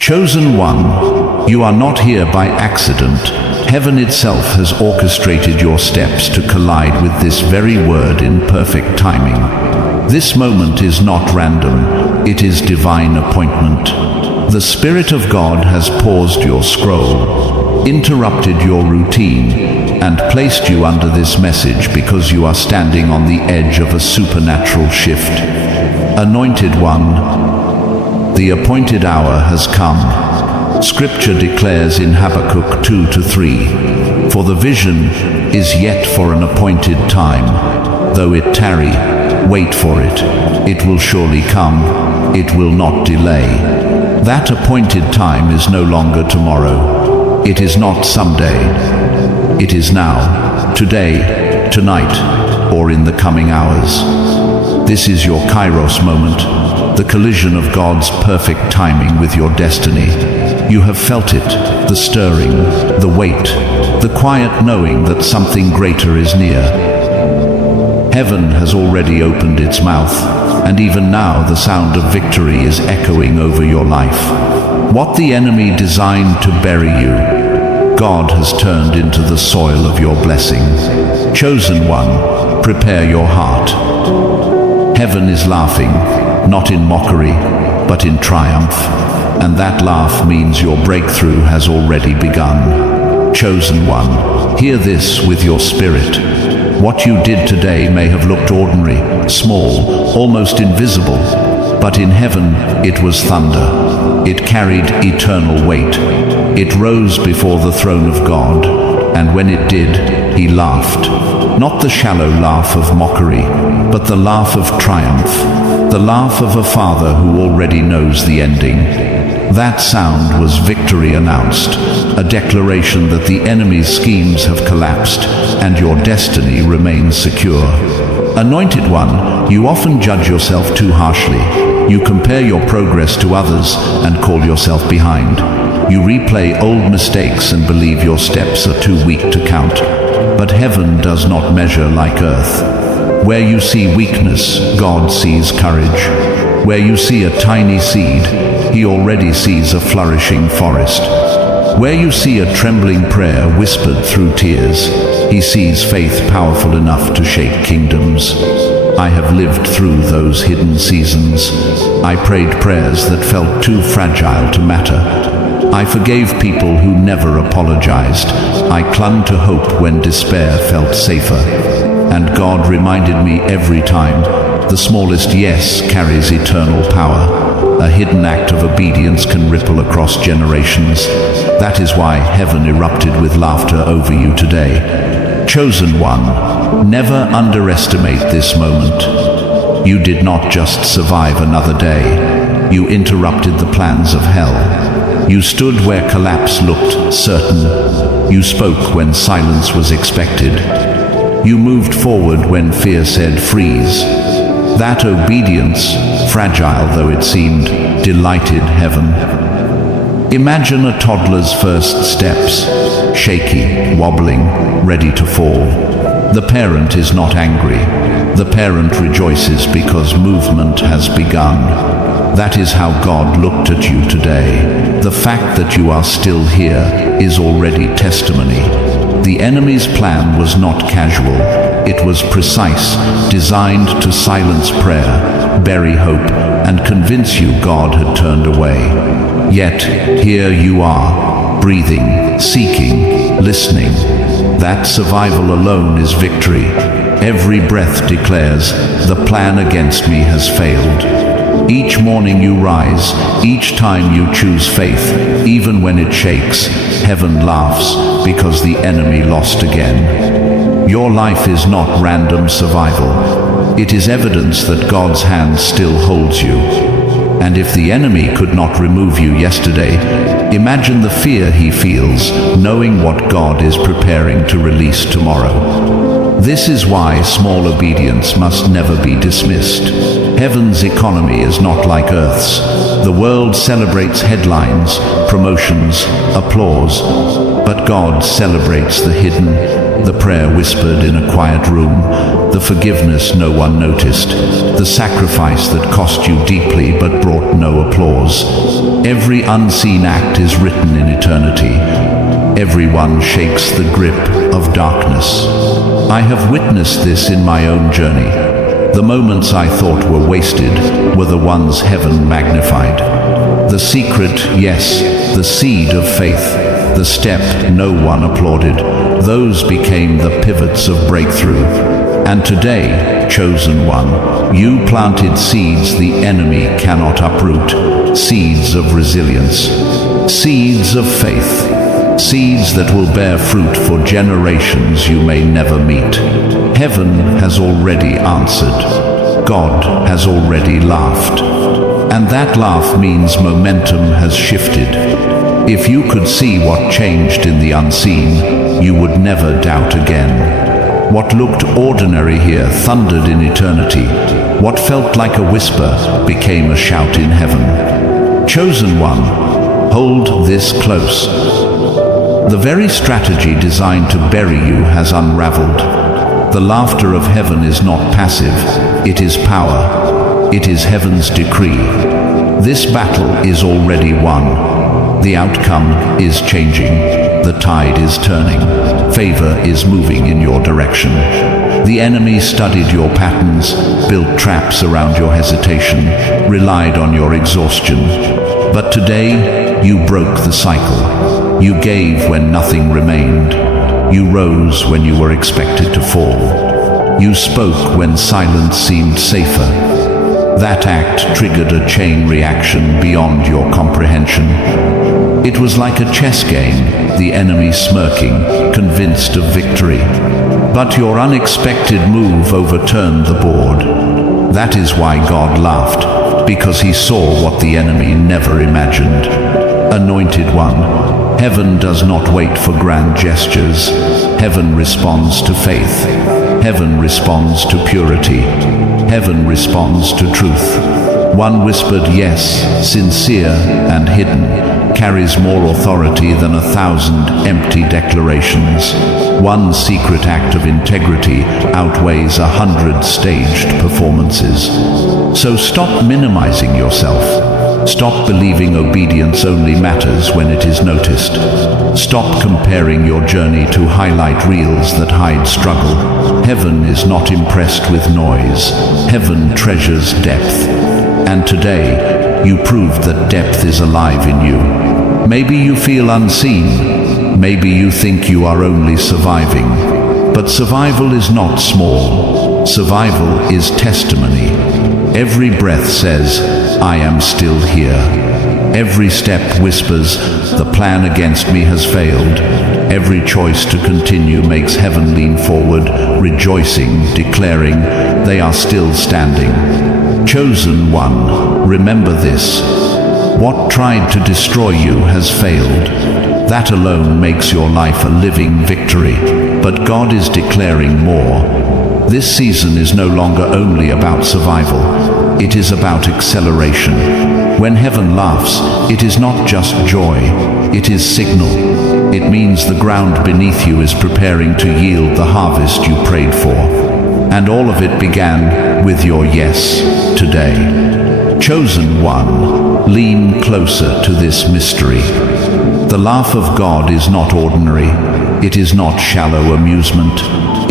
Chosen one, you are not here by accident. Heaven itself has orchestrated your steps to collide with this very word in perfect timing. This moment is not random, it is divine appointment. The Spirit of God has paused your scroll, interrupted your routine, and placed you under this message because you are standing on the edge of a supernatural shift. Anointed one, the appointed hour has come. Scripture declares in Habakkuk 2-3, "For the vision is yet for an appointed time. Though it tarry, wait for it. It will surely come, it will not delay." That appointed time is no longer tomorrow. It is not someday. It is now, today, tonight, or in the coming hours. This is your kairos moment, the collision of God's perfect timing with your destiny. You have felt it, the stirring, the weight, the quiet knowing that something greater is near. Heaven has already opened its mouth, and even now the sound of victory is echoing over your life. What the enemy designed to bury you, God has turned into the soil of your blessing. Chosen one, prepare your heart. Heaven is laughing, not in mockery, but in triumph. And that laugh means your breakthrough has already begun. Chosen one, hear this with your spirit. What you did today may have looked ordinary, small, almost invisible, but in heaven it was thunder. It carried eternal weight. It rose before the throne of God, and when it did, he laughed. Not the shallow laugh of mockery, but the laugh of triumph, the laugh of a father who already knows the ending. That sound was victory announced, a declaration that the enemy's schemes have collapsed and your destiny remains secure. Anointed one, you often judge yourself too harshly. You compare your progress to others and call yourself behind. You replay old mistakes and believe your steps are too weak to count. But heaven does not measure like earth. Where you see weakness, God sees courage. Where you see a tiny seed, he already sees a flourishing forest. Where you see a trembling prayer whispered through tears, he sees faith powerful enough to shake kingdoms. I have lived through those hidden seasons. I prayed prayers that felt too fragile to matter. I forgave people who never apologized. I clung to hope when despair felt safer. And God reminded me every time, the smallest yes carries eternal power. A hidden act of obedience can ripple across generations. That is why heaven erupted with laughter over you today. Chosen one, never underestimate this moment. You did not just survive another day. You interrupted the plans of hell. You stood where collapse looked certain. You spoke when silence was expected. You moved forward when fear said freeze. That obedience, fragile though it seemed, delighted heaven. Imagine a toddler's first steps, shaky, wobbling, ready to fall. The parent is not angry. The parent rejoices because movement has begun. That is how God looked at you today. The fact that you are still here is already testimony. The enemy's plan was not casual. It was precise, designed to silence prayer, bury hope, and convince you God had turned away. Yet, here you are, breathing, seeking, listening. That survival alone is victory. Every breath declares, the plan against me has failed. Each morning you rise, each time you choose faith, even when it shakes, heaven laughs because the enemy lost again. Your life is not random survival. It is evidence that God's hand still holds you. And if the enemy could not remove you yesterday, imagine the fear he feels, knowing what God is preparing to release tomorrow. This is why small obedience must never be dismissed. Heaven's economy is not like Earth's. The world celebrates headlines, promotions, applause, but God celebrates the hidden, the prayer whispered in a quiet room, the forgiveness no one noticed, the sacrifice that cost you deeply but brought no applause. Every unseen act is written in eternity. Everyone shakes the grip of darkness. I have witnessed this in my own journey. The moments I thought were wasted were the ones heaven magnified. The secret, yes, the seed of faith, the step no one applauded, those became the pivots of breakthrough. And today, chosen one, you planted seeds the enemy cannot uproot, seeds of resilience, seeds of faith, seeds that will bear fruit for generations you may never meet. Heaven has already answered. God has already laughed. And that laugh means momentum has shifted. If you could see what changed in the unseen, you would never doubt again. What looked ordinary here thundered in eternity. What felt like a whisper became a shout in heaven. Chosen one, hold this close. The very strategy designed to bury you has unraveled. The laughter of heaven is not passive, it is power. It is heaven's decree. This battle is already won. The outcome is changing. The tide is turning. Favor is moving in your direction. The enemy studied your patterns, built traps around your hesitation, relied on your exhaustion. But today, you broke the cycle. You gave when nothing remained. You rose when you were expected to fall. You spoke when silence seemed safer. That act triggered a chain reaction beyond your comprehension. It was like a chess game, the enemy smirking, convinced of victory. But your unexpected move overturned the board. That is why God laughed, because he saw what the enemy never imagined. Anointed one, heaven does not wait for grand gestures. Heaven responds to faith. Heaven responds to purity. Heaven responds to truth. One whispered yes, sincere and hidden, carries more authority than 1,000 empty declarations. One secret act of integrity outweighs 100 staged performances. So stop minimizing yourself. Stop believing obedience only matters when it is noticed. Stop comparing your journey to highlight reels that hide struggle. Heaven is not impressed with noise. Heaven treasures depth. And today, you proved that depth is alive in you. Maybe you feel unseen. Maybe you think you are only surviving. But survival is not small. Survival is testimony. Every breath says, I am still here. Every step whispers, the plan against me has failed. Every choice to continue makes heaven lean forward, rejoicing, declaring, they are still standing. Chosen one, remember this. What tried to destroy you has failed. That alone makes your life a living victory. But God is declaring more. This season is no longer only about survival. It is about acceleration. When heaven laughs, it is not just joy, it is signal. It means the ground beneath you is preparing to yield the harvest you prayed for. And all of it began with your yes today. Chosen one, lean closer to this mystery. The laugh of God is not ordinary. It is not shallow amusement.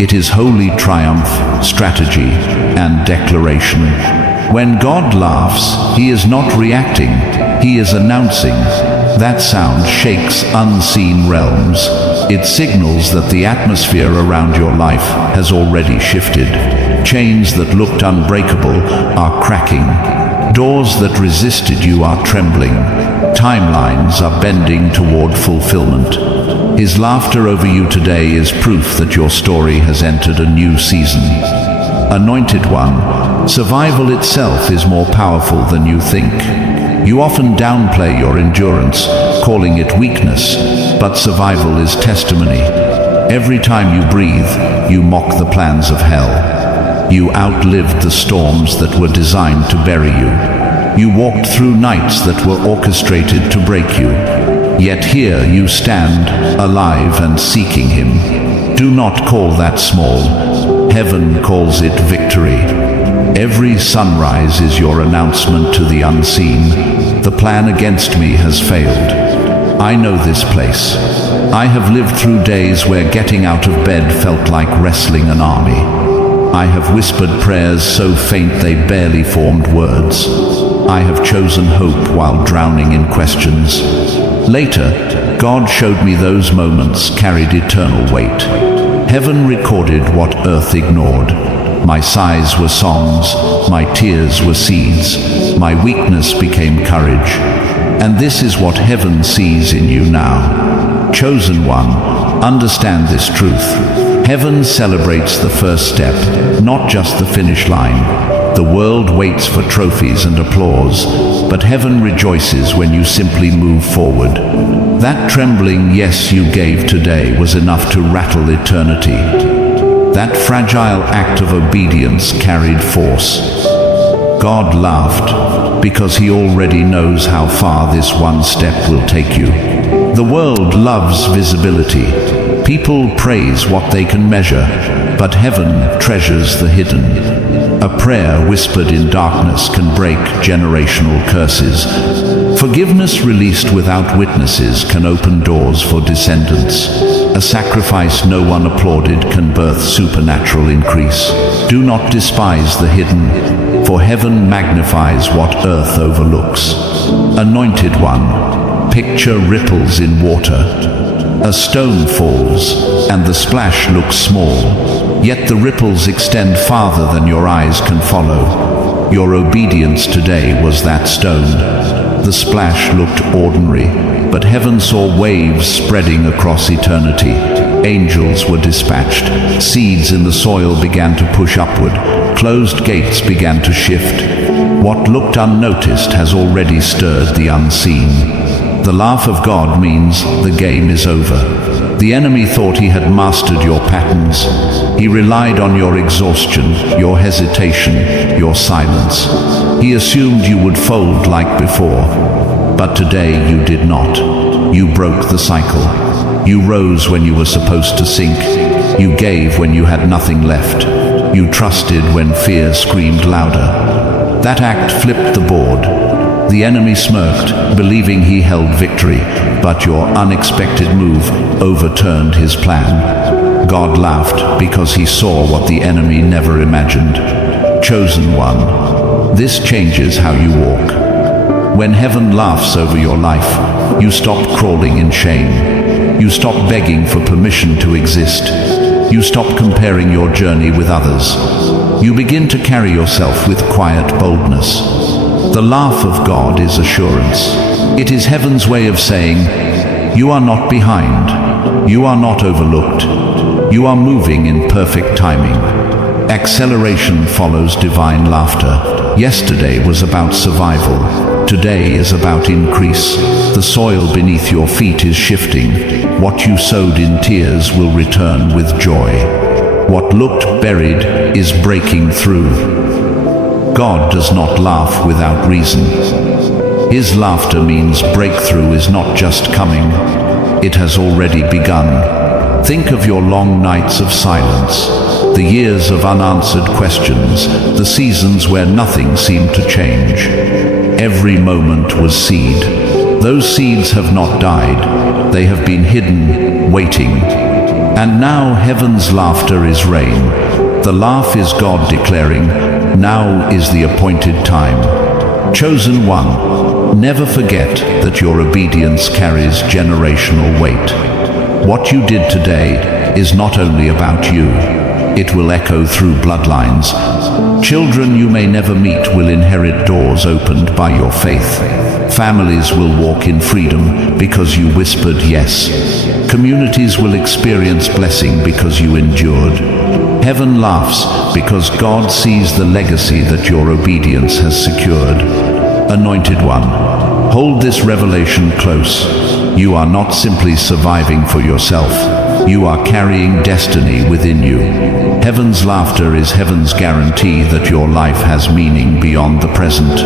It is holy triumph, strategy, and declaration. When God laughs, he is not reacting, he is announcing. That sound shakes unseen realms. It signals that the atmosphere around your life has already shifted. Chains that looked unbreakable are cracking. Doors that resisted you are trembling. Timelines are bending toward fulfillment. His laughter over you today is proof that your story has entered a new season. Anointed one, survival itself is more powerful than you think. You often downplay your endurance, calling it weakness, but survival is testimony. Every time you breathe, you mock the plans of hell. You outlived the storms that were designed to bury you. You walked through nights that were orchestrated to break you. Yet here you stand, alive and seeking him. Do not call that small. Heaven calls it victory. Every sunrise is your announcement to the unseen. The plan against me has failed. I know this place. I have lived through days where getting out of bed felt like wrestling an army. I have whispered prayers so faint they barely formed words. I have chosen hope while drowning in questions. Later, God showed me those moments carried eternal weight. Heaven recorded what earth ignored. My sighs were songs, my tears were seeds, my weakness became courage. And this is what heaven sees in you now. Chosen one, understand this truth. Heaven celebrates the first step, not just the finish line. The world waits for trophies and applause, but heaven rejoices when you simply move forward. That trembling yes you gave today was enough to rattle eternity. That fragile act of obedience carried force. God laughed because he already knows how far this one step will take you. The world loves visibility. People praise what they can measure, but heaven treasures the hidden. A prayer whispered in darkness can break generational curses. Forgiveness released without witnesses can open doors for descendants. A sacrifice no one applauded can birth supernatural increase. Do not despise the hidden, for heaven magnifies what earth overlooks. Anointed one, picture ripples in water. A stone falls, and the splash looks small, yet the ripples extend farther than your eyes can follow. Your obedience today was that stone. The splash looked ordinary, but heaven saw waves spreading across eternity. Angels were dispatched. Seeds in the soil began to push upward. Closed gates began to shift. What looked unnoticed has already stirred the unseen. The laugh of God means the game is over. The enemy thought he had mastered your patterns. He relied on your exhaustion, your hesitation, your silence. He assumed you would fold like before. But today you did not. You broke the cycle. You rose when you were supposed to sink. You gave when you had nothing left. You trusted when fear screamed louder. That act flipped the board. The enemy smirked, believing he held victory, but your unexpected move overturned his plan. God laughed because he saw what the enemy never imagined. Chosen one, this changes how you walk. When heaven laughs over your life, you stop crawling in shame. You stop begging for permission to exist. You stop comparing your journey with others. You begin to carry yourself with quiet boldness. The laugh of God is assurance. It is heaven's way of saying, you are not behind. You are not overlooked. You are moving in perfect timing. Acceleration follows divine laughter. Yesterday was about survival. Today is about increase. The soil beneath your feet is shifting. What you sowed in tears will return with joy. What looked buried is breaking through. God does not laugh without reason. His laughter means breakthrough is not just coming, it has already begun. Think of your long nights of silence, the years of unanswered questions, the seasons where nothing seemed to change. Every moment was seed. Those seeds have not died. They have been hidden, waiting. And now heaven's laughter is rain. The laugh is God declaring, now is the appointed time. Chosen one, never forget that your obedience carries generational weight. What you did today is not only about you, it will echo through bloodlines. Children you may never meet will inherit doors opened by your faith. Families will walk in freedom because you whispered yes. Communities will experience blessing because you endured. Heaven laughs because God sees the legacy that your obedience has secured. Anointed one, hold this revelation close. You are not simply surviving for yourself. You are carrying destiny within you. Heaven's laughter is heaven's guarantee that your life has meaning beyond the present.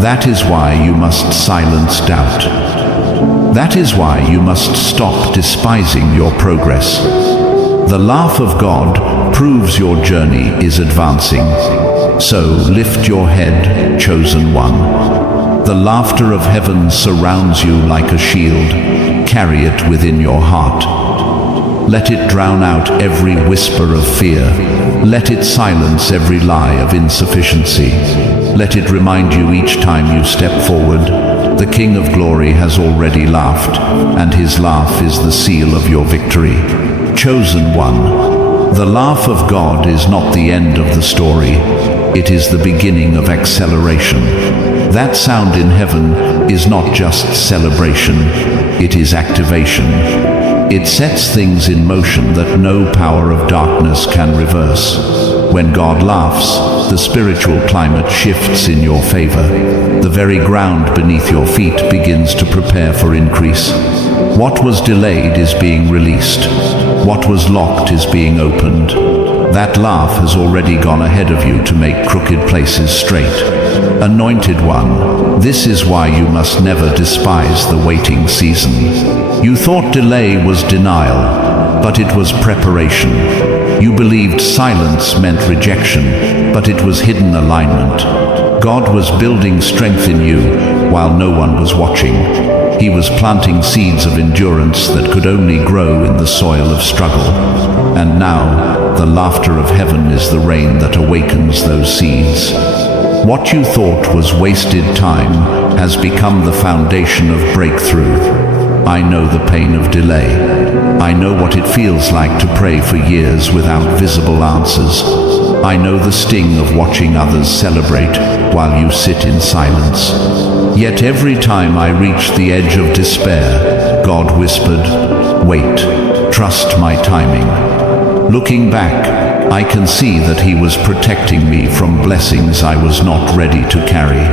That is why you must silence doubt. That is why you must stop despising your progress. The laugh of God proves your journey is advancing. So lift your head, chosen one. The laughter of heaven surrounds you like a shield. Carry it within your heart. Let it drown out every whisper of fear. Let it silence every lie of insufficiency. Let it remind you each time you step forward, the King of Glory has already laughed, and his laugh is the seal of your victory. Chosen one, the laugh of God is not the end of the story. It is the beginning of acceleration. That sound in heaven is not just celebration, it is activation. It sets things in motion that no power of darkness can reverse. When God laughs, the spiritual climate shifts in your favor. The very ground beneath your feet begins to prepare for increase. What was delayed is being released. What was locked is being opened. That laugh has already gone ahead of you to make crooked places straight. Anointed one, this is why you must never despise the waiting season. You thought delay was denial, but it was preparation. You believed silence meant rejection, but it was hidden alignment. God was building strength in you while no one was watching. He was planting seeds of endurance that could only grow in the soil of struggle. And now, the laughter of heaven is the rain that awakens those seeds. What you thought was wasted time has become the foundation of breakthrough. I know the pain of delay. I know what it feels like to pray for years without visible answers. I know the sting of watching others celebrate while you sit in silence. Yet every time I reached the edge of despair, God whispered, "Wait, trust my timing." Looking back, I can see that He was protecting me from blessings I was not ready to carry.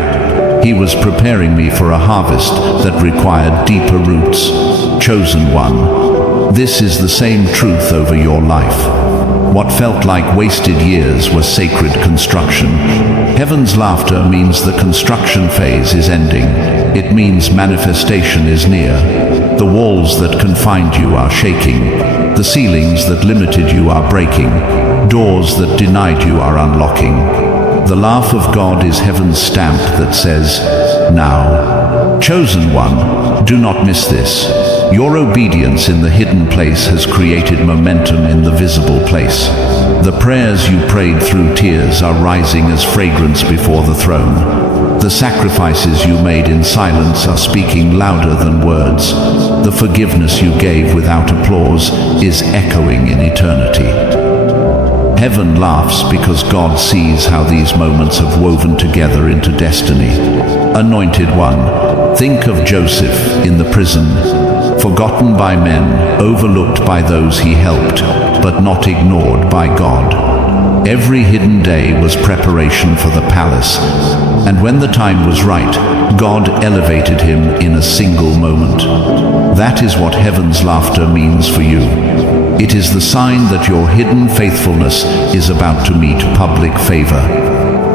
He was preparing me for a harvest that required deeper roots. Chosen one, this is the same truth over your life. What felt like wasted years was sacred construction. Heaven's laughter means the construction phase is ending. It means manifestation is near. The walls that confined you are shaking. The ceilings that limited you are breaking. Doors that denied you are unlocking. The laugh of God is heaven's stamp that says, "Now." Chosen one, do not miss this. Your obedience in the hidden place has created momentum in the visible place. The prayers you prayed through tears are rising as fragrance before the throne. The sacrifices you made in silence are speaking louder than words. The forgiveness you gave without applause is echoing in eternity. Heaven laughs because God sees how these moments have woven together into destiny. Anointed one, think of Joseph in the prison, forgotten by men, overlooked by those he helped, but not ignored by God. Every hidden day was preparation for the palace, and when the time was right, God elevated him in a single moment. That is what heaven's laughter means for you. It is the sign that your hidden faithfulness is about to meet public favor.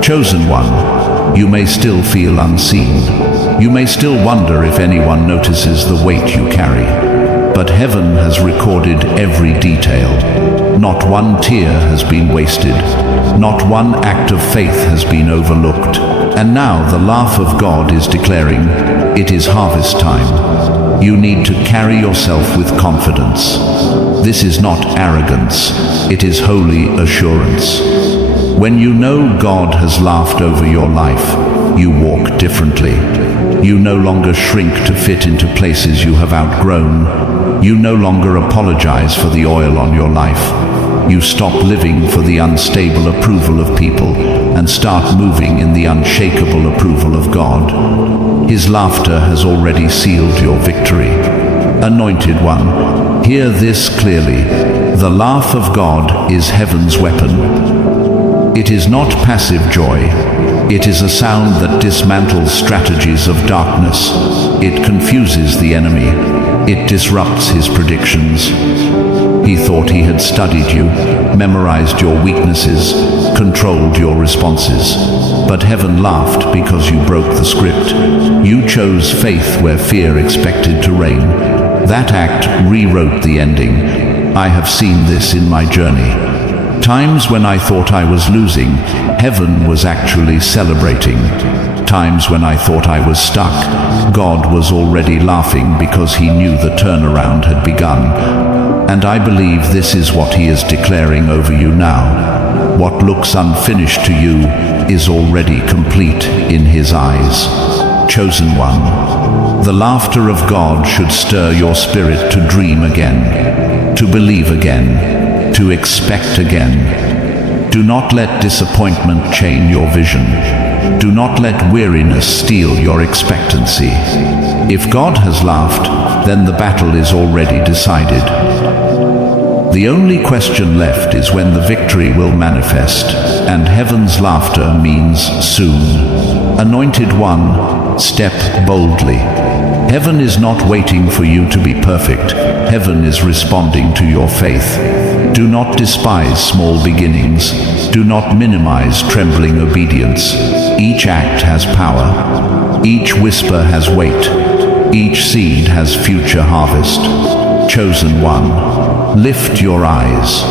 Chosen one, you may still feel unseen. You may still wonder if anyone notices the weight you carry. But heaven has recorded every detail. Not one tear has been wasted. Not one act of faith has been overlooked. And now the laugh of God is declaring, it is harvest time. You need to carry yourself with confidence. This is not arrogance, it is holy assurance. When you know God has laughed over your life, you walk differently. You no longer shrink to fit into places you have outgrown. You no longer apologize for the oil on your life. You stop living for the unstable approval of people and start moving in the unshakable approval of God. His laughter has already sealed your victory. Anointed one, hear this clearly. The laugh of God is heaven's weapon. It is not passive joy. It is a sound that dismantles strategies of darkness. It confuses the enemy. It disrupts his predictions. He thought he had studied you, memorized your weaknesses, controlled your responses. But heaven laughed because you broke the script. You chose faith where fear expected to reign. That act rewrote the ending. I have seen this in my journey. Times when I thought I was losing, heaven was actually celebrating. Times when I thought I was stuck, God was already laughing because he knew the turnaround had begun. And I believe this is what he is declaring over you now. What looks unfinished to you is already complete in his eyes. Chosen one, the laughter of God should stir your spirit to dream again, to believe again, to expect again. Do not let disappointment chain your vision. Do not let weariness steal your expectancy. If God has laughed, then the battle is already decided. The only question left is when the victory will manifest, and heaven's laughter means soon. Anointed one, step boldly. Heaven is not waiting for you to be perfect. Heaven is responding to your faith. Do not despise small beginnings. Do not minimize trembling obedience. Each act has power. Each whisper has weight. Each seed has future harvest. Chosen one, lift your eyes.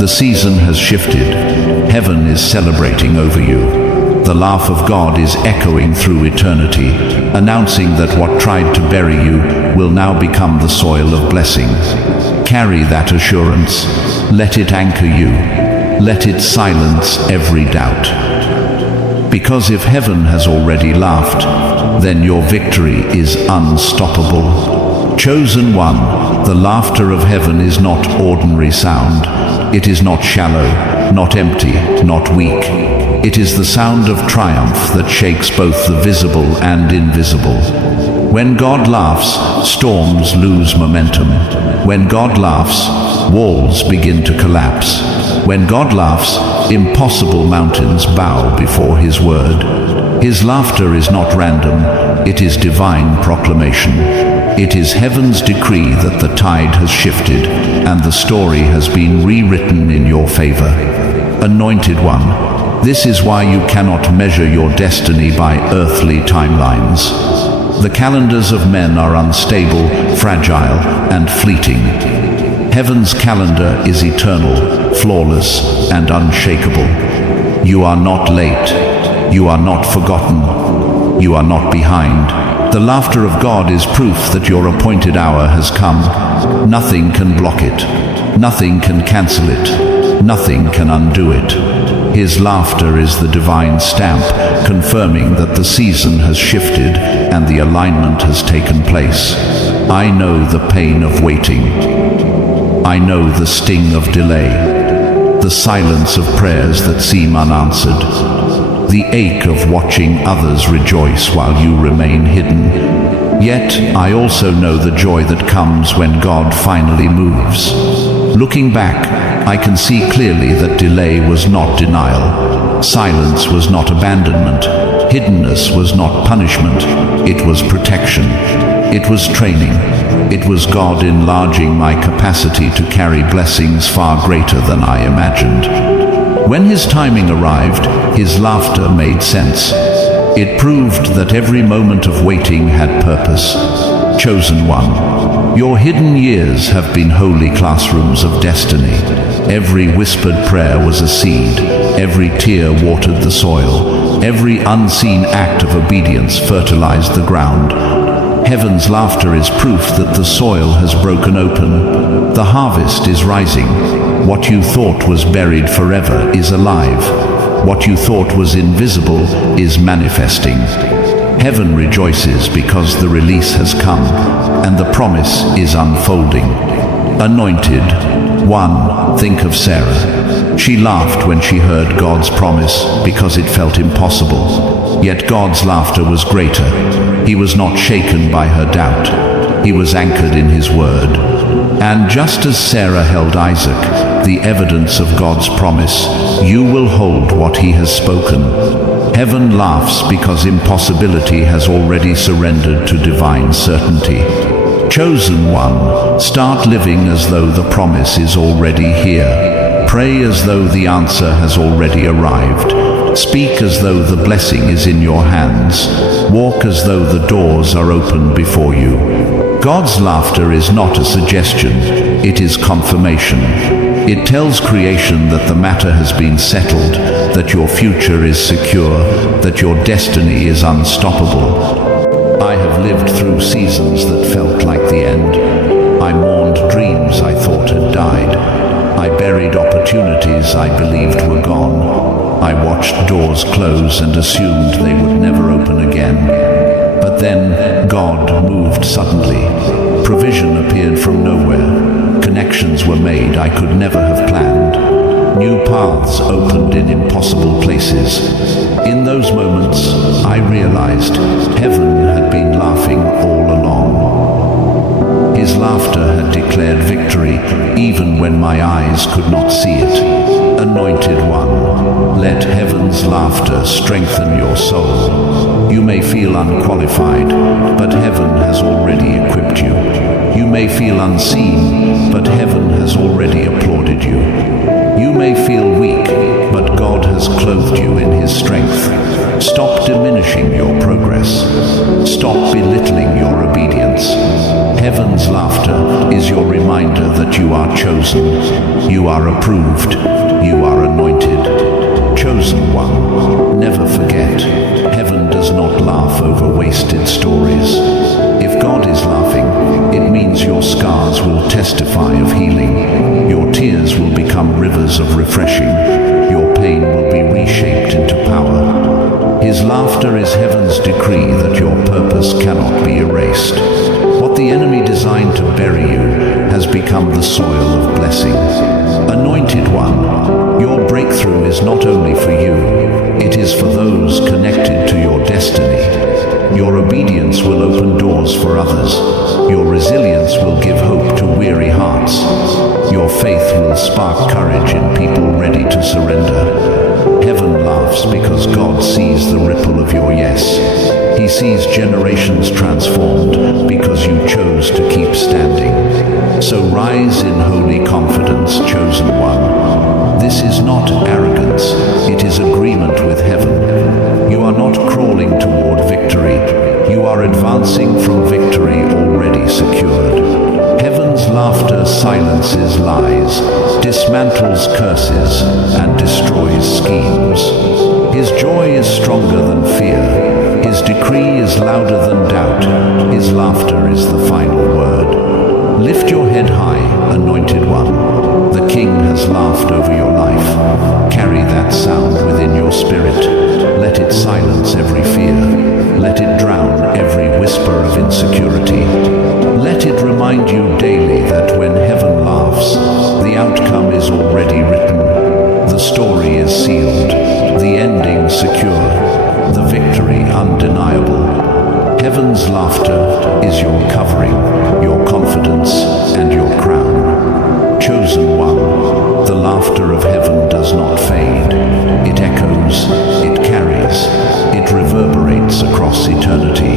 The season has shifted. Heaven is celebrating over you. The laugh of God is echoing through eternity, announcing that what tried to bury you will now become the soil of blessing. Carry that assurance. Let it anchor you. Let it silence every doubt. Because if heaven has already laughed, then your victory is unstoppable. Chosen one, the laughter of heaven is not ordinary sound. It is not shallow, not empty, not weak. It is the sound of triumph that shakes both the visible and invisible. When God laughs, storms lose momentum. When God laughs, walls begin to collapse. When God laughs, impossible mountains bow before his word. His laughter is not random, it is divine proclamation. It is heaven's decree that the tide has shifted and the story has been rewritten in your favor. Anointed one, this is why you cannot measure your destiny by earthly timelines. The calendars of men are unstable, fragile, and fleeting. Heaven's calendar is eternal, flawless, and unshakable. You are not late. You are not forgotten. You are not behind. The laughter of God is proof that your appointed hour has come. Nothing can block it. Nothing can cancel it. Nothing can undo it. His laughter is the divine stamp, confirming that the season has shifted and the alignment has taken place. I know the pain of waiting. I know the sting of delay, the silence of prayers that seem unanswered, the ache of watching others rejoice while you remain hidden. Yet I also know the joy that comes when God finally moves. Looking back, I can see clearly that delay was not denial. Silence was not abandonment. Hiddenness was not punishment. It was protection. It was training. It was God enlarging my capacity to carry blessings far greater than I imagined. When his timing arrived, his laughter made sense. It proved that every moment of waiting had purpose. Chosen one, your hidden years have been holy classrooms of destiny. Every whispered prayer was a seed. Every tear watered the soil. Every unseen act of obedience fertilized the ground. Heaven's laughter is proof that the soil has broken open. The harvest is rising. What you thought was buried forever is alive. What you thought was invisible is manifesting. Heaven rejoices because the release has come, and the promise is unfolding. Anointed one, think of Sarah. She laughed when she heard God's promise because it felt impossible. Yet God's laughter was greater. He was not shaken by her doubt. He was anchored in his word. And just as Sarah held Isaac, the evidence of God's promise, you will hold what he has spoken. Heaven laughs because impossibility has already surrendered to divine certainty. Chosen one, start living as though the promise is already here. Pray as though the answer has already arrived. Speak as though the blessing is in your hands. Walk as though the doors are open before you. God's laughter is not a suggestion, it is confirmation. It tells creation that the matter has been settled, that your future is secure, that your destiny is unstoppable. I have lived through seasons that felt like the end. I mourned dreams I thought had died. I buried opportunities I believed were gone. I watched doors close and assumed they would never open again. But then God moved suddenly. Provision appeared from nowhere. Connections were made I could never have planned. New paths opened in impossible places. In those moments, I realized heaven had been laughing all along. His laughter had declared victory, even when my eyes could not see it. Anointed one, let heaven's laughter strengthen your soul. You may feel unqualified, but heaven has already equipped you. You may feel unseen, but heaven has already applauded you. You may feel weak, but God has clothed you in His strength. Stop diminishing your progress. Stop belittling your obedience. Heaven's laughter is your reminder that you are chosen. You are approved. You are anointed. Chosen one. Never forget, heaven does not laugh over wasted stories. If God is laughing, it means your scars will testify of healing. Your tears will become rivers of refreshing. Your pain will be reshaped into power. His laughter is heaven's decree that your purpose cannot be erased. What the enemy designed to bury you has become the soil of blessing. Anointed one, your breakthrough is not only for you, it is for those connected to your destiny. Your obedience will open doors for others. Your resilience will give hope to weary hearts. Your faith will spark courage in people ready to surrender. Heaven laughs because God sees the ripple of your yes. He sees generations transformed because you chose to keep standing. So rise in holy confidence, chosen one. This is not arrogance, it is agreement with heaven. You are not crawling toward victory. You are advancing from victory already secured. Heaven's laughter silences lies, dismantles curses, and destroys schemes. His joy is stronger than fear. His decree is louder than doubt. His laughter is the final word. Lift your head high, anointed one. The King has laughed over your life. Carry that sound within your spirit. Let it silence every fear. Let it drown every whisper of insecurity. Let it remind you daily that when heaven laughs, the outcome is already written. The story is sealed, the ending secure, the victory undeniable. Heaven's laughter is your covering, your confidence, and your crown. Chosen one, the laughter of heaven does not fade. It echoes, it carries, it reverberates across eternity.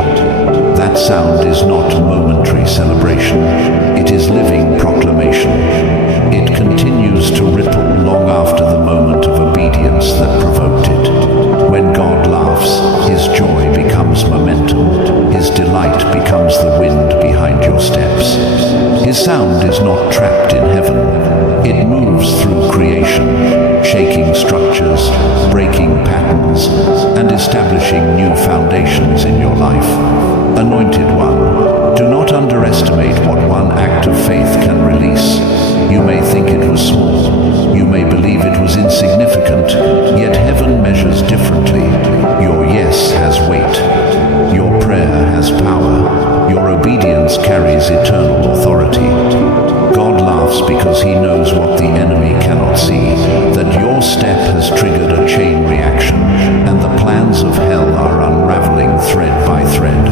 That sound is not momentary celebration, it is living proclamation. It continues to ripple long after the moment of obedience that provoked it. When God laughs, His joy becomes momentum. His delight becomes the wind behind your steps. His sound is not trapped in heaven. It moves through creation, shaking structures, breaking patterns, and establishing new foundations in your life. Anointed one, do not underestimate what one act of faith can release. You may think it was small, you may believe it was insignificant, yet heaven measures differently. Your yes has weight, your prayer has power, your obedience carries eternal authority. God laughs because He knows what the enemy cannot see, that your step has triggered a chain reaction, and the plans of hell are unraveling thread by thread.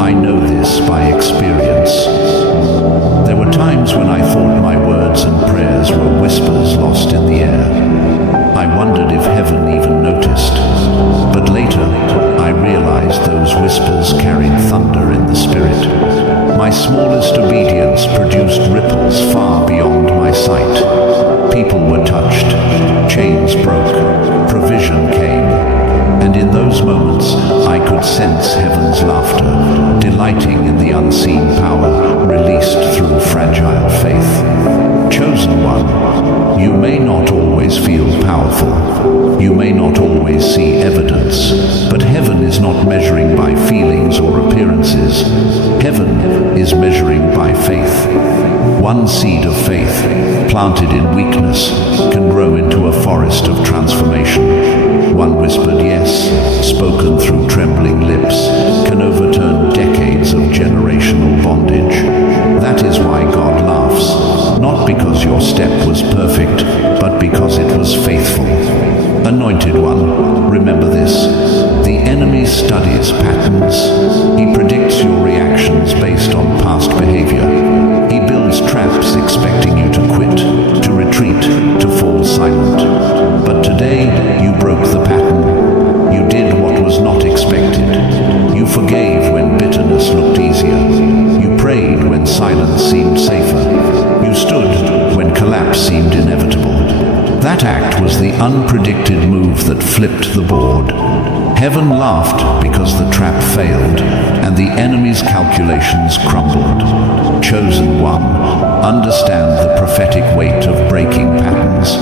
I know this by experience. There were times when I thought my words and prayers were whispers lost in the air. I wondered if heaven even noticed. But later, I realized those whispers carried thunder in the spirit. My smallest obedience produced ripples far beyond my sight. People were touched, chains broke, provision came, and in those moments, I could sense heaven's laughter, delighting in the unseen power released through fragile faith. Chosen one, you may not always feel powerful. You may not always see evidence, but heaven is not measuring by feelings or appearances. Heaven is measuring by faith. One seed of faith, planted in weakness, can grow into a forest of transformation. One whispered yes, spoken through trembling lips, can overturn decades of generational bondage. That is why God laughs, not because your step was perfect, but because it was faithful. Anointed one, remember this. The enemy studies patterns. He predicts your reactions based on past behavior. He builds traps expecting you to quit, to retreat, to fall silent. But today, you broke the pattern. You did what was not expected. You forgave when bitterness looked easier. You prayed when silence seemed safer. You stood when collapse seemed inevitable. That act was the unpredicted move that flipped the board. Heaven laughed because the trap failed, and the enemy's calculations crumbled. Chosen one, understand the prophetic weight of breaking patterns.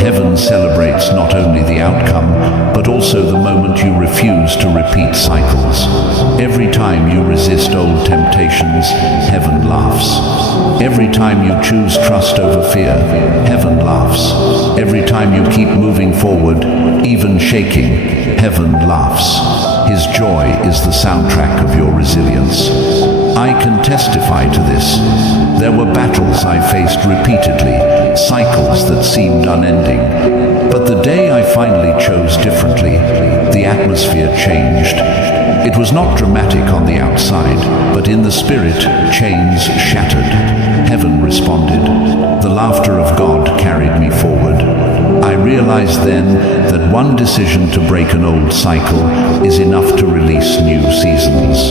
Heaven celebrates not only the outcome, but also the moment you refuse to repeat cycles. Every time you resist old temptations, heaven laughs. Every time you choose trust over fear, heaven laughs. Every time you keep moving forward, even shaking, heaven laughs. His joy is the soundtrack of your resilience. I can testify to this. There were battles I faced repeatedly, cycles that seemed unending. But the day I finally chose differently, the atmosphere changed. It was not dramatic on the outside, but in the spirit, chains shattered. Heaven responded. The laughter of God carried me forward. I realized then that one decision to break an old cycle is enough to release new seasons.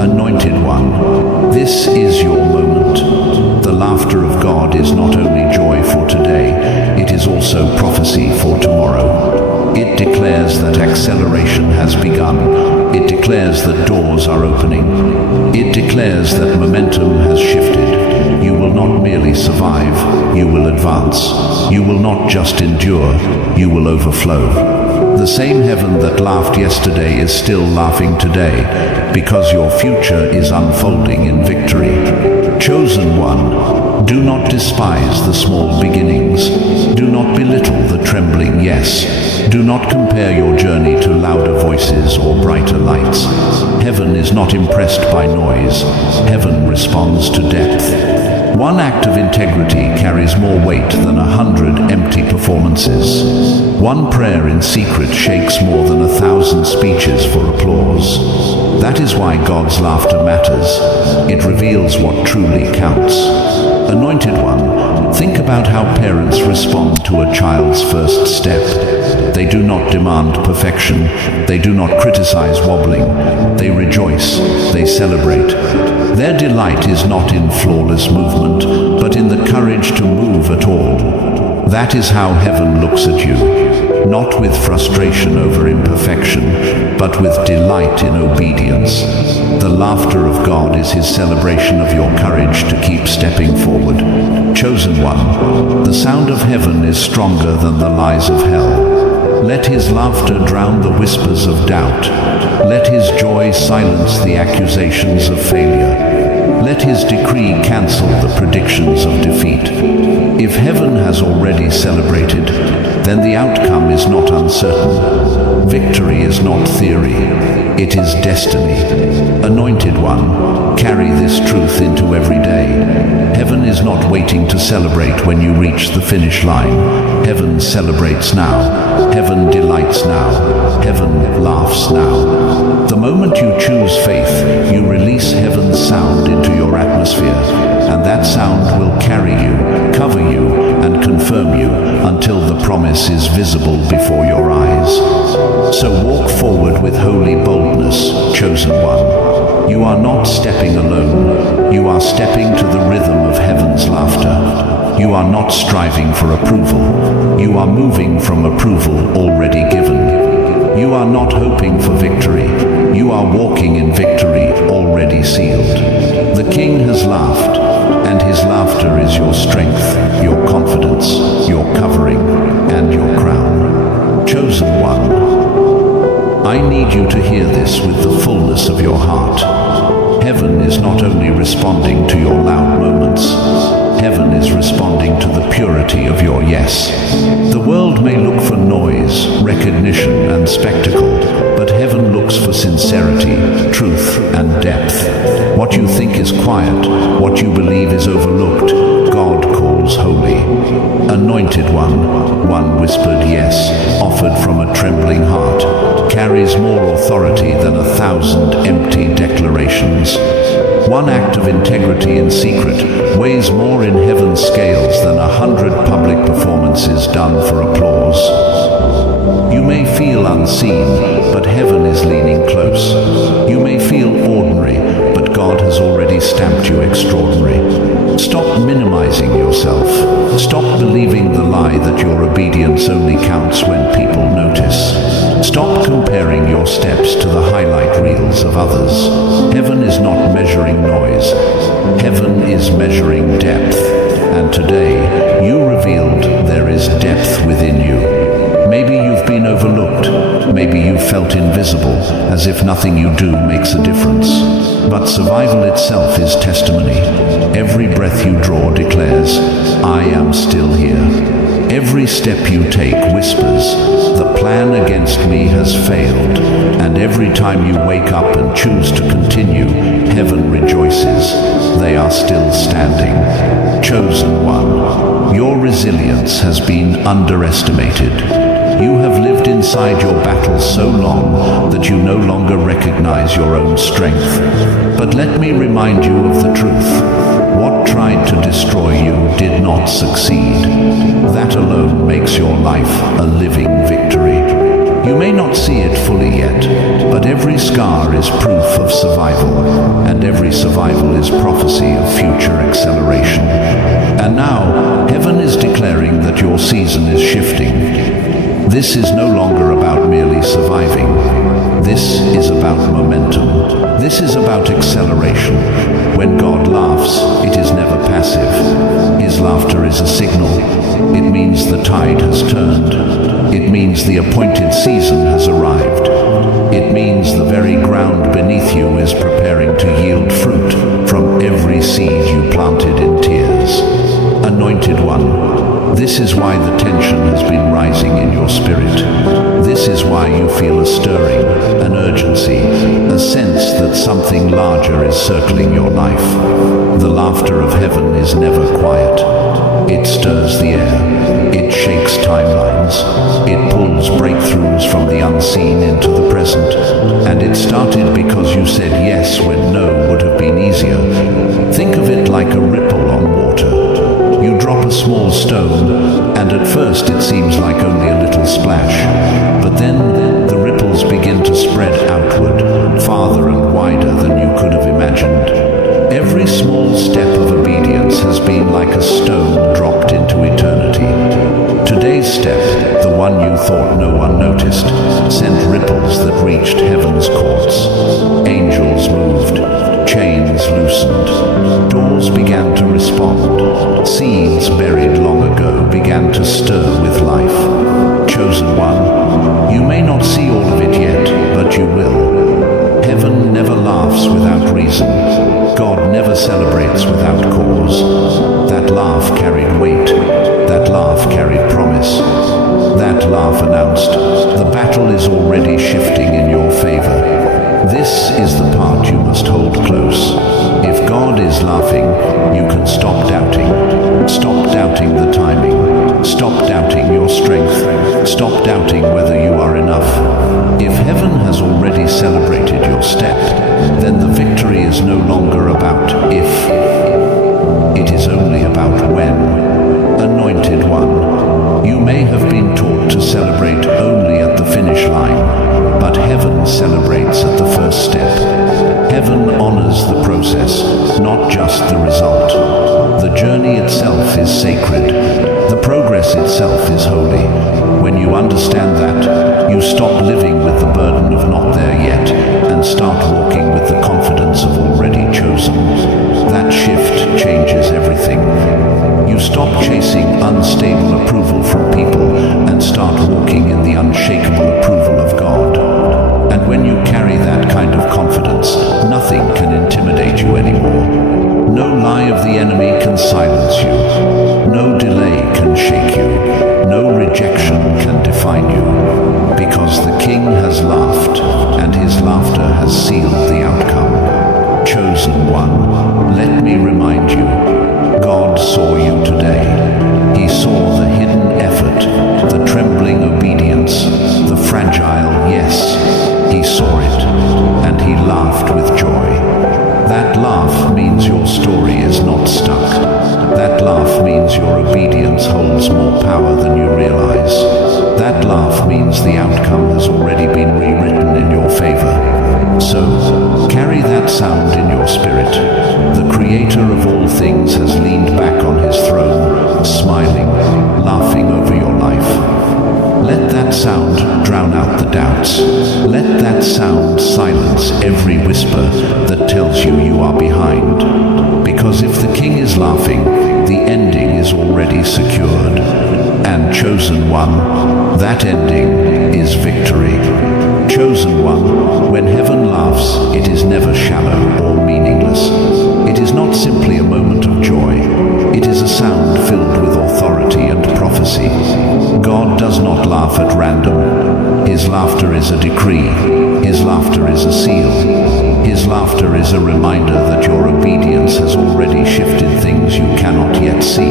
Anointed one, this is your moment. The laughter of God is not only joy for today, it is also prophecy for tomorrow. It declares that acceleration has begun. It declares that doors are opening. It declares that momentum has shifted. You will not merely survive, you will advance. You will not just endure, you will overflow. The same heaven that laughed yesterday is still laughing today, because your future is unfolding in victory. Chosen one, do not despise the small beginnings. Do not belittle the trembling yes. Do not compare your journey to louder voices or brighter lights. Heaven is not impressed by noise. Heaven responds to depth. One act of integrity carries more weight than 100 empty performances. One prayer in secret shakes more than 1,000 speeches for applause. That is why God's laughter matters. It reveals what truly counts. Anointed one, think about how parents respond to a child's first step. They do not demand perfection. They do not criticize wobbling. They rejoice. They celebrate. Their delight is not in flawless movement, but in the courage to move at all. That is how heaven looks at you, not with frustration over imperfection, but with delight in obedience. The laughter of God is his celebration of your courage to keep stepping forward. Chosen one, the sound of heaven is stronger than the lies of hell. Let his laughter drown the whispers of doubt. Let his joy silence the accusations of failure. Let his decree cancel the predictions of defeat. If heaven has already celebrated, then the outcome is not uncertain. Victory is not theory, it is destiny. Anointed one, carry this truth into every day. Heaven is not waiting to celebrate when you reach the finish line. Heaven celebrates now. Heaven delights now. Heaven laughs now. The moment you choose faith, you release heaven's sound into your atmosphere, and that sound will carry you, cover you, and confirm you until the promise is visible before your eyes. So walk forward with holy boldness, chosen one. You are not stepping alone. You are stepping to the rhythm of heaven's laughter. You are not striving for approval. You are moving from approval already given. You are not hoping for victory. You are walking in victory already sealed. The King has laughed, and his laughter is your strength, your confidence, your covering, and your crown. Chosen one, I need you to hear this with the fullness of your heart. Heaven is not only responding to your loud moments. Heaven is responding to the purity of your yes. The world may look for noise, recognition, and spectacle, but heaven looks for sincerity, truth, and depth. What you think is quiet, what you believe is overlooked, God calls holy. Anointed one whispered yes, offered from a trembling heart, carries more authority than 1,000 empty declarations. One act of integrity in secret weighs more in heaven's scales than 100 public performances done for applause. You may feel unseen, but heaven is leaning close. You may feel ordinary, but God has already stamped you extraordinary. Stop minimizing yourself. Stop believing the lie that your obedience only counts when people notice. Stop comparing your steps to the highlight reels of others. Heaven is not measuring noise. Heaven is measuring depth. And today, you revealed there is depth within you. Maybe you've been overlooked. Maybe you've felt invisible, as if nothing you do makes a difference. But survival itself is testimony. Every breath you draw declares, I am still here. Every step you take whispers, the plan against me has failed. And every time you wake up and choose to continue, heaven rejoices. They are still standing. Chosen one, your resilience has been underestimated. You have lived inside your battles so long that you no longer recognize your own strength. But let me remind you of the truth. What tried to destroy you did not succeed. That alone makes your life a living victory. You may not see it fully yet, but every scar is proof of survival, and every survival is prophecy of future acceleration. And now, heaven is declaring that your season is shifting. This is no longer about merely surviving. This is about momentum. This is about acceleration. When God laughs, it is never passive. His laughter is a signal. It means the tide has turned. It means the appointed season has arrived. It means the very ground beneath you is preparing to yield fruit from every seed you planted in tears. Anointed one, this is why the tension has been rising in your spirit. This is why you feel a stirring, an urgency, a sense that something larger is circling your life. The laughter of heaven is never quiet. It stirs the air. It shakes timelines. It pulls breakthroughs from the unseen into the present. And it started because you said yes when no would have been easier. Think of it like a ripple on water. You drop a small stone, and at first it seems like only a little splash. But then the ripples begin to spread outward, farther and wider than you could have imagined. Every small step of obedience has been like a stone dropped into eternity. Today's step, the one you thought no one noticed, sent ripples that reached heaven's courts. Angels moved, chains loosened, doors began to respond. Seeds buried long ago began to stir with life. Chosen one, you may not see all of it yet, but you will. Heaven never laughs without reason. God never celebrates without cause. That laugh carried weight. That laugh carried promise. That laugh announced, the battle is already shifting in your favor. This is the part you must hold close. If God is laughing, you can stop doubting. Stop doubting the timing. Stop doubting your strength. Stop doubting whether you are enough. If heaven has already celebrated your step, then the victory is no longer about if. It is only about when. Anointed one, you may have been taught to celebrate only at the finish line, but heaven celebrates at the first step. Heaven honors the process, not just the result. The journey itself is sacred. The progress itself is holy. When you you understand that, you stop living with the burden of not there yet and start walking with the confidence of already chosen. That shift changes everything. You stop chasing unstable approval from people and start walking in the unshakable approval of God. And when you carry that kind of confidence, nothing can intimidate you anymore. No lie of the enemy can silence you. No delay can shake you. No rejection can define you. Because the King has laughed, and his laughter has sealed the outcome. Chosen one, let me remind you, God saw you today. He saw the hidden effort, the trembling obedience, the fragile yes. He saw it, and he laughed with joy. That laugh means your story is not stuck. That laugh means your obedience holds more power than you realize. That laugh means the outcome has already been rewritten in your favor. So, carry that sound in your spirit. The Creator of all things has leaned back on his throne, smiling, laughing over your life. Let that sound drown out the doubts. Let that sound silence every whisper that tells you you are behind. Because if the King is laughing, the ending is already secured. And chosen one, that ending is victory. Chosen one, when heaven laughs, it is never shallow or meaningless. It is not simply a moment of joy. It is a sound filled with authority and prophecy. God does not laugh at random. His laughter is a decree. His laughter is a seal. His laughter is a reminder that your obedience has already shifted things you cannot yet see.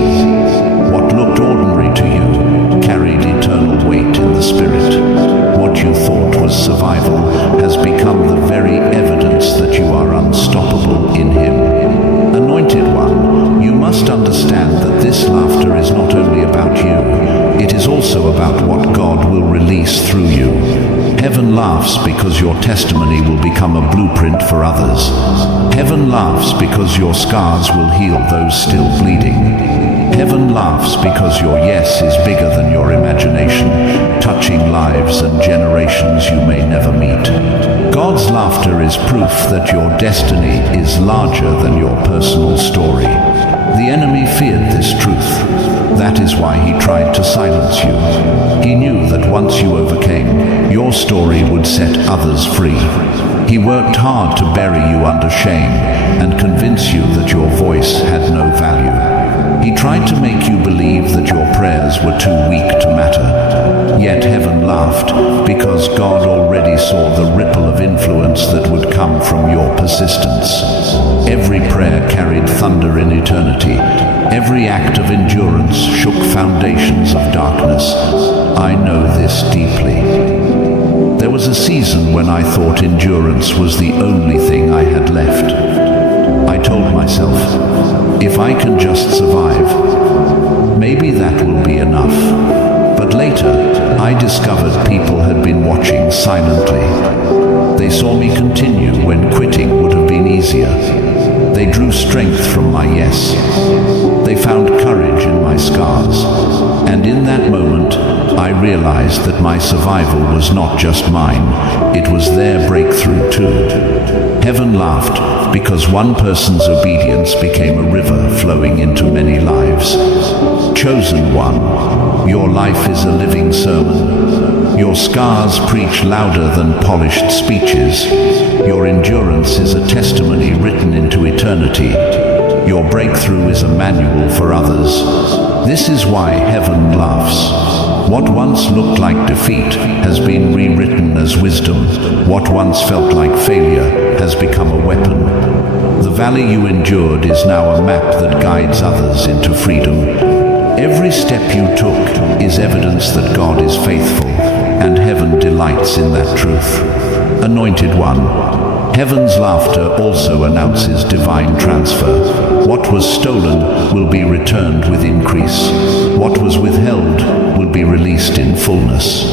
What looked ordinary to you carried eternal weight in the spirit. What you thought was survival has become the very evidence that you are unstoppable in Him. Anointed one, you must understand that this laughter is not only about you, it is also about what God will release through you. Heaven laughs because your testimony will become a blueprint for others. Heaven laughs because your scars will heal those still bleeding. Heaven laughs because your yes is bigger than your imagination, touching lives and generations you may never meet. God's laughter is proof that your destiny is larger than your personal story. The enemy feared this truth. That is why he tried to silence you. He knew that once you overcame, your story would set others free. He worked hard to bury you under shame and convince you that your voice had no value. He tried to make you believe that your prayers were too weak to matter. Yet heaven laughed because God already saw the ripple of influence that would come from your persistence. Every prayer carried thunder in eternity. Every act of endurance shook foundations of darkness. I know this deeply. There was a season when I thought endurance was the only thing I had left. I told myself, if I can just survive, maybe that will be enough. But later, I discovered people had been watching silently. They saw me continue when quitting would have been easier. They drew strength from my yes. They found courage in my scars. And in that moment, I realized that my survival was not just mine, it was their breakthrough too. Heaven laughed because one person's obedience became a river flowing into many lives. Chosen one, your life is a living sermon. Your scars preach louder than polished speeches. Your endurance is a testimony written into eternity. Your breakthrough is a manual for others. This is why heaven laughs. What once looked like defeat has been rewritten as wisdom. What once felt like failure has become a weapon. The valley you endured is now a map that guides others into freedom. Every step you took is evidence that God is faithful, and heaven delights in that truth. Anointed one, heaven's laughter also announces divine transfer. What was stolen will be returned with increase. What was withheld will be released in fullness.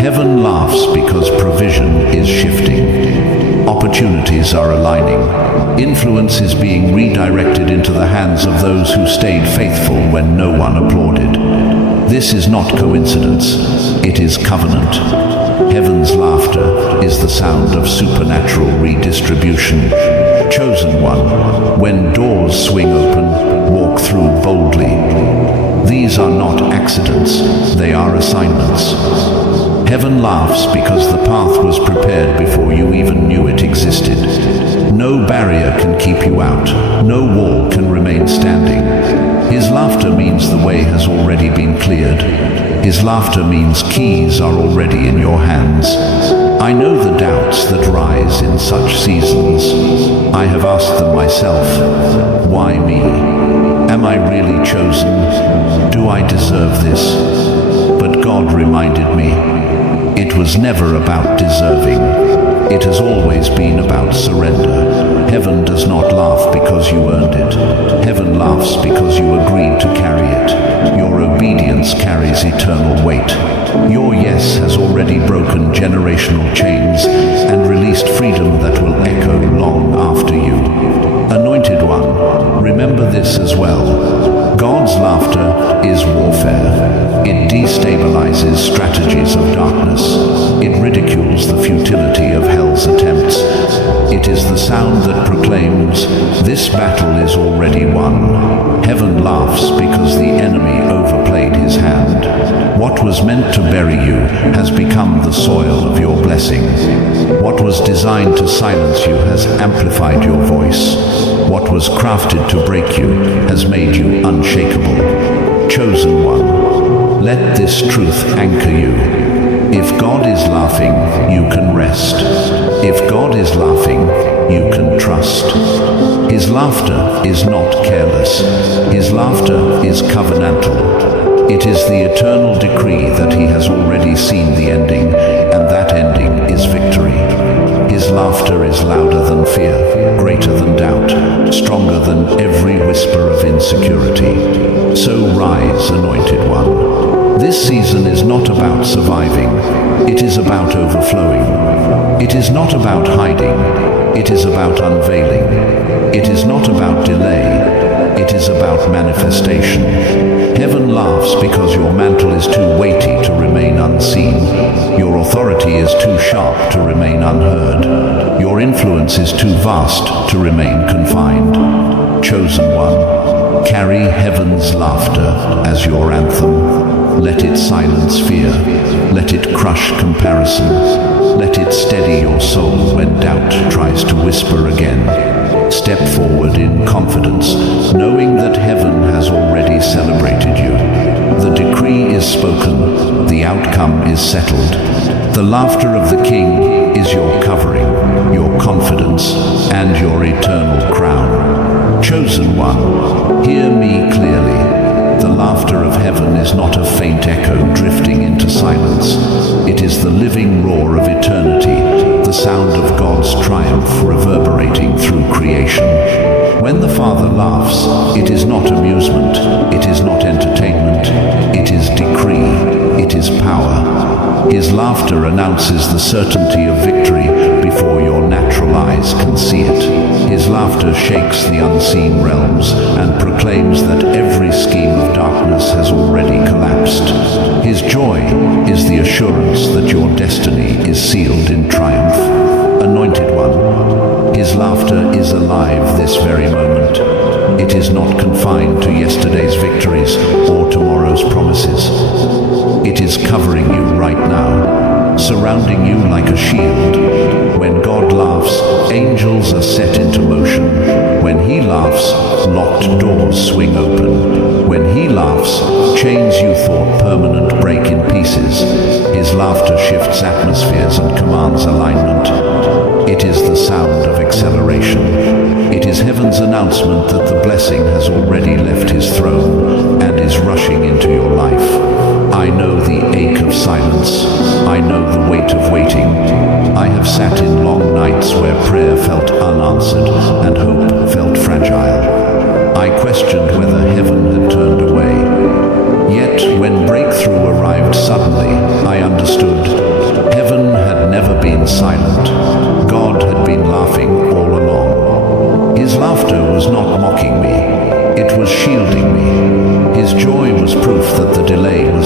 Heaven laughs because provision is shifting. Opportunities are aligning. Influence is being redirected into the hands of those who stayed faithful when no one applauded. This is not coincidence, it is covenant. Heaven's laughter is the sound of supernatural redistribution. Chosen one, when doors swing open, walk through boldly. These are not accidents, they are assignments. Heaven laughs because the path was prepared before you even knew it existed. No barrier can keep you out, no wall can remain standing. His laughter means the way has already been cleared. His laughter means keys are already in your hands. I know the doubts that rise in such seasons. I have asked them myself, why me? Am I really chosen? Do I deserve this? But God reminded me, it was never about deserving. It has always been about surrender. Heaven does not laugh because you earned it. Heaven laughs because you agreed to carry it. Your obedience carries eternal weight. Your yes has already broken generational chains and released freedom that will echo long after you. Anointed one, remember this as well. God's laughter is warfare. It destabilizes strategies of darkness. It ridicules the futility of hell's attempts. It is the sound that proclaims, this battle is already won. Heaven laughs because the enemy overplayed his hand. What was meant to bury you has become the soil of your blessing. What was designed to silence you has amplified your voice. What was crafted to break you has made you unshakable. Chosen one, let this truth anchor you. If God is laughing, you can rest. If God is laughing, you can trust. His laughter is not careless. His laughter is covenantal. It is the eternal decree that he has already seen the ending, and that ending is victory. His laughter is louder than fear, greater than doubt, stronger than every whisper of insecurity. So rise, anointed one. This season is not about surviving, it is about overflowing. It is not about hiding, it is about unveiling. It is not about delay, it is about manifestation. Heaven laughs because your mantle is too weighty to remain unseen. Your authority is too sharp to remain unheard. Your influence is too vast to remain confined. Chosen one, carry heaven's laughter as your anthem. Let it silence fear. Let it crush comparison. Let it steady your soul when doubt tries to whisper again. Step forward in confidence, knowing that heaven has already celebrated you. The decree is spoken, the outcome is settled. The laughter of the King is your covering, your confidence, and your eternal crown. Chosen one, hear me clearly. The laughter of heaven is not a faint echo drifting into silence. It is the living roar of eternity, the sound of God's triumph reverberating through creation. When the Father laughs, it is not amusement, it is not entertainment, it is decree, it is power. His laughter announces the certainty of victory before your natural eyes can see it. His laughter shakes the unseen realms and proclaims that every scheme of darkness has already collapsed. His joy is the assurance that your destiny is sealed in triumph. Anointed one, his laughter is alive this very moment. It is not confined to yesterday's victories or tomorrow's promises. It is covering you right now, surrounding you like a shield. When God laughs, angels are set into motion. When he laughs, locked doors swing open. When he laughs, chains you thought permanent break in pieces. His laughter shifts atmospheres and commands alignment. It is the sound of acceleration. It is heaven's announcement that the blessing has already left his throne and is rushing into your life. I know the ache of silence. I know the weight of waiting. I have sat in long nights where prayer felt unanswered and hope felt fragile. I questioned whether heaven had turned away. Yet when breakthrough arrived suddenly, I understood. Heaven had never been silent. God had been laughing all along. His laughter was not mocking me. It was shielding me. His joy was proof that the delay was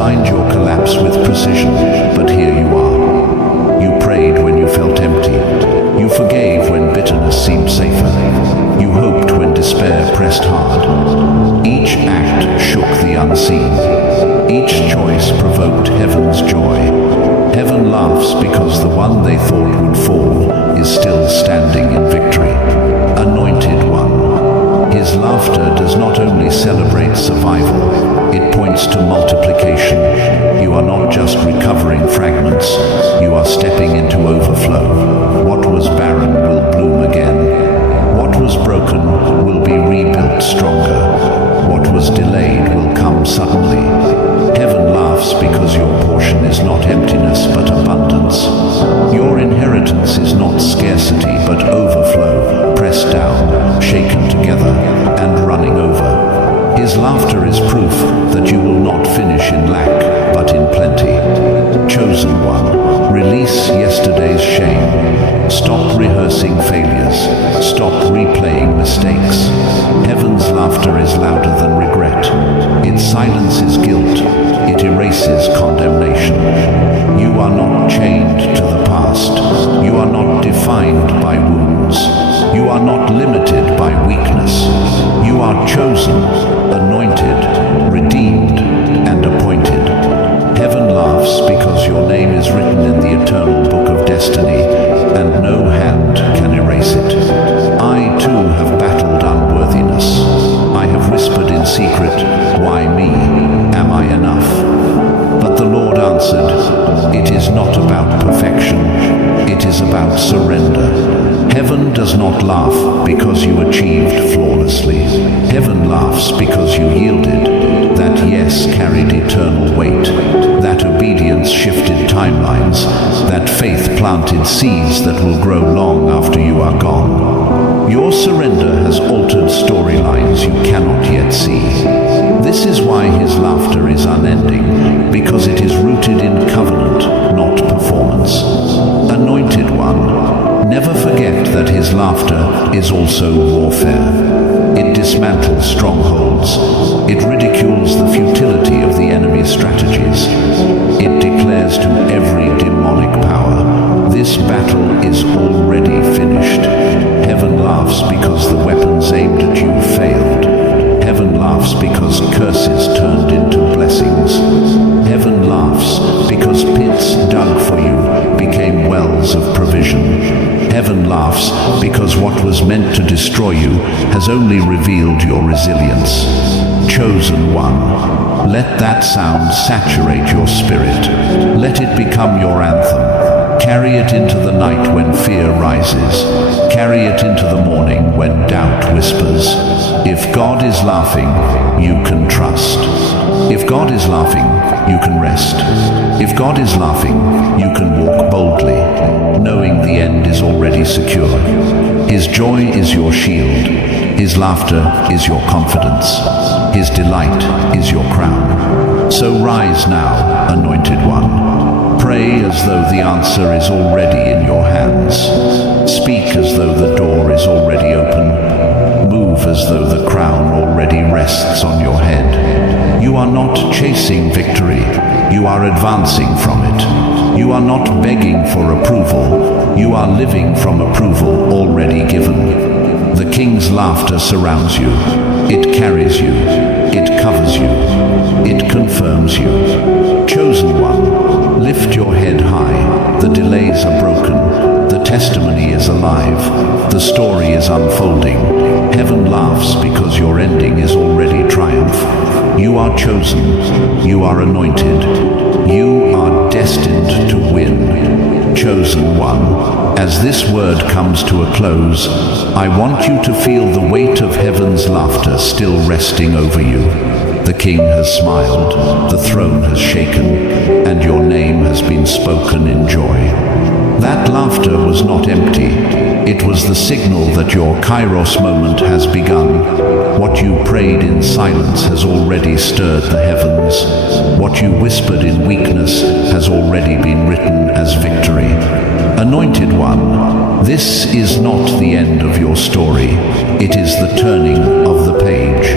designed your collapse with precision, but here you are. You prayed when you felt empty. You forgave when bitterness seemed safer. You hoped when despair pressed hard. Each act shook the unseen. Each choice provoked heaven's joy. Heaven laughs because the one they thought would fall is still standing in victory. Anointed one. His laughter does not only celebrate survival, it points to multiplication. You are not just recovering fragments, you are stepping into overflow. What was barren will bloom again. What was broken will be rebuilt stronger. What was delayed will come suddenly. Heaven laughs because your portion is not emptiness but abundance. Your inheritance is not scarcity but overflow, pressed down, shaken together, and running over. His laughter is proof that you will not finish in lack but in plenty. Chosen one, release yesterday's shame. Stop rehearsing failures. Stop replaying mistakes. Heaven's laughter is louder than regret. It silences guilt. It erases condemnation. You are not chained to the past. You are not defined by wounds. You are not limited by weakness. You are chosen, anointed, redeemed, and appointed. Heaven laughs because your name is written in the eternal book of destiny, and no hand can erase it. I too have battled unworthiness. I have whispered in secret, "Why me? Am I enough?" But the Lord answered, "It is not about perfection, it is about surrender." Heaven does not laugh because you achieved flawlessly. Heaven laughs because you yielded. That yes carried eternal weight. That obedience shifted timelines. That faith planted seeds that will grow long after you are gone. Your surrender has altered storylines you cannot yet see. This is why his laughter is unending, because it is rooted in covenant, not performance. Anointed one, never forget that his laughter is also warfare. It dismantles strongholds. It ridicules the futility of the enemy's strategies. It declares to every demonic power, "This battle is already finished." Heaven laughs because the weapons aimed at you failed. Heaven laughs because curses turned into blessings. Heaven laughs because pits dug for you became wells of provision. Heaven laughs because what was meant to destroy you has only revealed your resilience. Chosen one, let that sound saturate your spirit. Let it become your anthem. Carry it into the night when fear rises. Carry it into the morning when doubt whispers. If God is laughing, you can trust. If God is laughing, you can rest. If God is laughing, you can walk boldly, knowing the end is already secure. His joy is your shield. His laughter is your confidence. His delight is your crown. So rise now, anointed one. Pray as though the answer is already in your hands. Speak as though the door is already open. Move as though the crown already rests on your head. You are not chasing victory. You are advancing from it. You are not begging for approval. You are living from approval already given. The King's laughter surrounds you. It carries you. It covers you. It confirms you. Chosen one, lift your head high. The delays are broken. The testimony is alive. The story is unfolding. Heaven laughs because your ending is already triumph. You are chosen. You are anointed. You are destined to win. Chosen one, as this word comes to a close, I want you to feel the weight of heaven's laughter still resting over you. The King has smiled, the throne has shaken, and your name has been spoken in joy. That laughter was not empty. It was the signal that your kairos moment has begun. What you prayed in silence has already stirred the heavens. What you whispered in weakness has already been written as victory. Anointed one, this is not the end of your story. It is the turning of the page.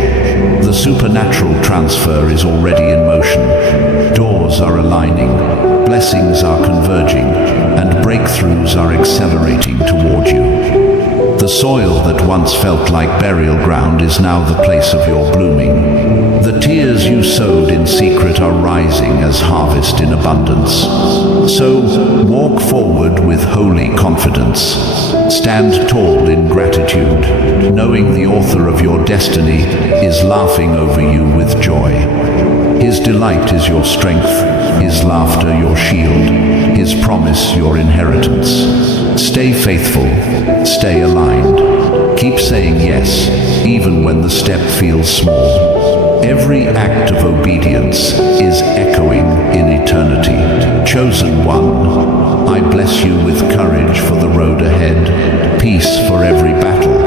The supernatural transfer is already in motion. Doors are aligning, blessings are converging, and breakthroughs are accelerating toward you. The soil that once felt like burial ground is now the place of your blooming. The tears you sowed in secret are rising as harvest in abundance. So, walk forward with holy confidence. Stand tall in gratitude, knowing the author of your destiny is laughing over you with joy. His delight is your strength, His laughter your shield, His promise your inheritance. Stay faithful, stay aligned. Keep saying yes, even when the step feels small. Every act of obedience is echoing in eternity. Chosen one, I bless you with courage for the road ahead, peace for every battle,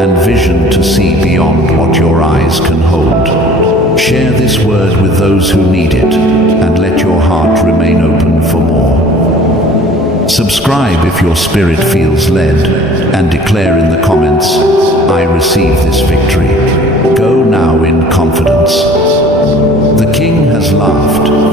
and vision to see beyond what your eyes can hold. Share this word with those who need it, and let your heart remain open for more. Subscribe if your spirit feels led, and declare in the comments, I receive this victory. Go now in confidence. The King has laughed.